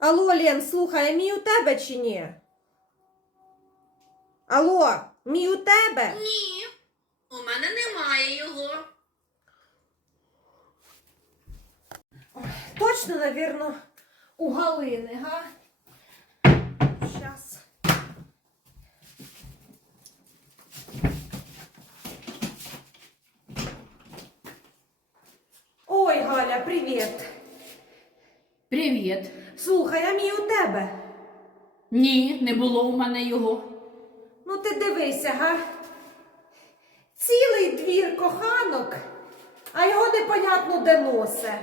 Лен, слухай, а мій у тебе чи ні? Алло, мій у тебе? Ні, у мене немає його. Точно, навірно, у Галини, га? Щас. Ой, Галя, привіт. Привіт. Слухай, а мій у тебе? Ні, не було у мене його. Ну ти дивися, га? Цілий двір коханок, а його непонятно де носе.